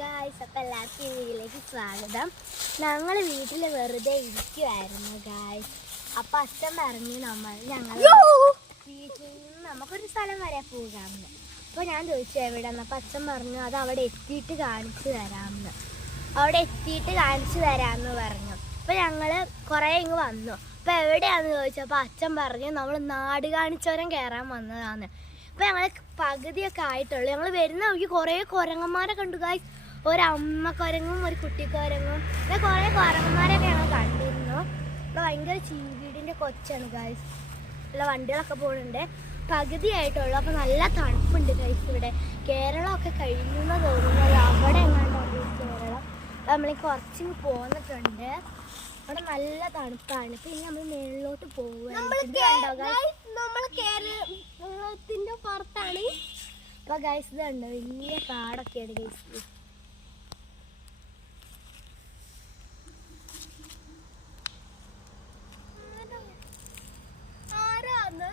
Guys, അപ്പം എല്ലാവർക്കും ഈ വീട്ടിലേക്ക് സ്വാഗതം. ഞങ്ങൾ വീട്ടിൽ വെറുതെ ഇരിക്കുമായിരുന്നു ഗായ്സ്. അപ്പം അച്ഛൻ പറഞ്ഞു ഞങ്ങൾ വീട്ടിൽ നിന്ന് നമുക്കൊരു സ്ഥലം വരെ പോകാമെന്ന്. അപ്പോൾ ഞാൻ ചോദിച്ചു എവിടെയെന്ന്. അപ്പം അച്ഛൻ പറഞ്ഞു അത് അവിടെ എത്തിയിട്ട് കാണിച്ചു തരാമെന്ന്. പറഞ്ഞു. അപ്പോൾ ഞങ്ങൾ കുറേ ഇങ്ങ് വന്നു. അപ്പോൾ എവിടെയാണെന്ന് ചോദിച്ചപ്പോൾ അച്ഛൻ പറഞ്ഞു നമ്മൾ നാട് കാണിച്ചോരം കയറാൻ വന്നതാണ്. അപ്പോൾ ഞങ്ങൾ പകുതിയൊക്കെ ആയിട്ടുള്ളൂ. ഞങ്ങൾ വരുന്ന വഴിക്ക് കുറേ കുരങ്ങന്മാരെ കണ്ടു ഗായ്സ്. ഒരമ്മ കുരങ്ങും ഒരു കുട്ടിക്കുരങ്ങും പിന്നെ കുറേ കുരങ്ങന്മാരൊക്കെ ഞങ്ങൾ കണ്ടിരുന്നു. ഇവിടെ ഭയങ്കര ചീവീടിൻ്റെ കൊച്ചാണ് ഗായ്സ്. ഉള്ള വണ്ടികളൊക്കെ പോകുന്നുണ്ട്. പകുതിയായിട്ടുള്ളൂ. അപ്പോൾ നല്ല തണുപ്പുണ്ട് ഗായ്സ്. ഇവിടെ കേരളമൊക്കെ കഴിഞ്ഞെന്ന് തോന്നുന്നത്. അവിടെ എങ്ങാണ്ടാണ് കേരളം. അപ്പോൾ നമ്മൾ കുറച്ചിങ്ങ് പോന്നിട്ടുണ്ട്. അവിടെ നല്ല തണുപ്പാണ്. പിന്നെ നമ്മൾ മേളിലോട്ട് നമ്മൾ കേരളത്തിന്റെ പുറത്താണ്. അപ്പൊ ഗൈസ് ഇത് കണ്ടോ, വലിയ കാടൊക്കെയാണ് ഗൈസ്. ആരാന്ന്